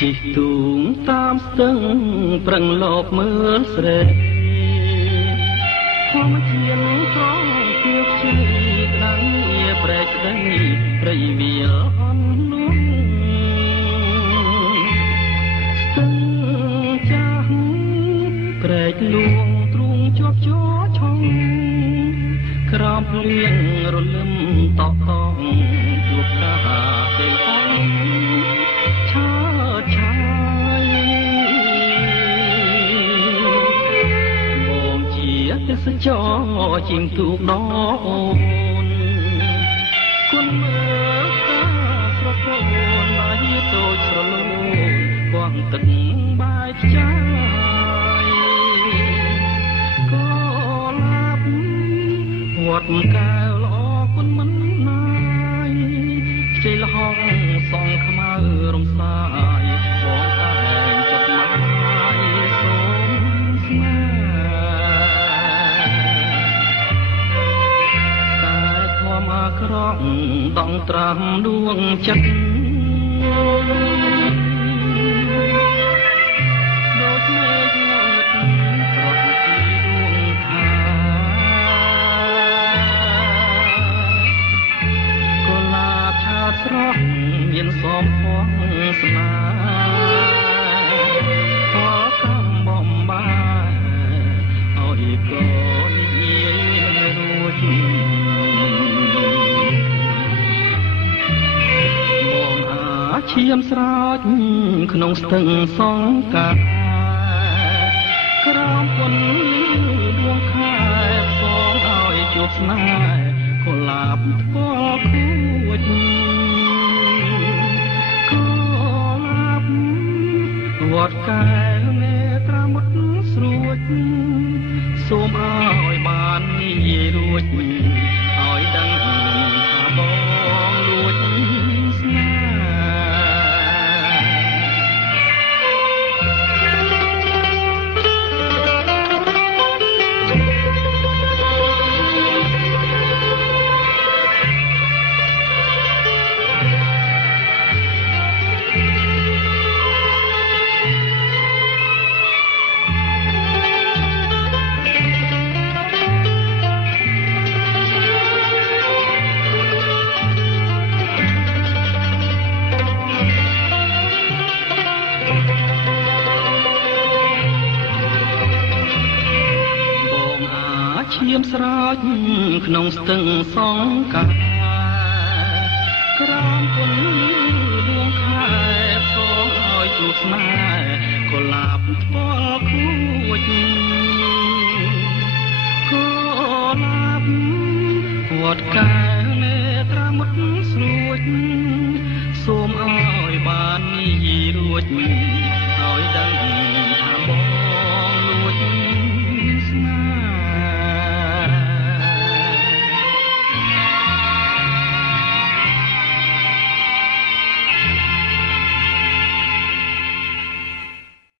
ជីកទូងតាមស្ទឹងប្រឹងលបមើលស្រែធម្មជាតិត្រង់ទៀបជ័យក្តាំងជាប្រែកស្ដីប្រៃវាលអន់នោះស្ទឹងចាស់ប្រែកលួងទ្រូងជាប់ជាឆុងក្រោមភ្លៀងរលឹមតក់តងជួបកាពេលហងឆើតឆាយបងជាទេសចរជាងទូកដអូនគុណមើលតាស្រពូនបាយតូចស្រលូនវាងទឹកបាយខ្ចាយក៏ឡាប់វត្តកែវល្អគុណមិនណាយខ្ចីលហងសងខ្មៅរំសាយបងតែងចិត្តមកសូមស្នេហ៍តែធម្មអាក្រក់ដងត្រាំដួងចិត្តដូចមេឃងើតប្រត់ពីដួងខាកុលាបឆាតស្រស់មានសមផងស្នាខោកំបំបាយអោយកូនយាយមិនរួចបងអាឈាមស្រោចក្នុងស្ទឹងសងកាក្រោមពន្លឺដួងខែផ្សងឲ្យជួបស្នេហ៍កុលាបថ្ពាល់ខួចវត្តកែវនេត្រាមុតស្រួចសូមឲ្យបាននិយាយរួចឲ្យដឹងថាបងលួចស្នេហ៍ឈាមស្រោចក្នុងស្ទឹងសងកាក្រោមពន្លឺដួងខែផ្សងឲ្យជួបស្នេហ៍កុលាបថ្ពាល់ខួច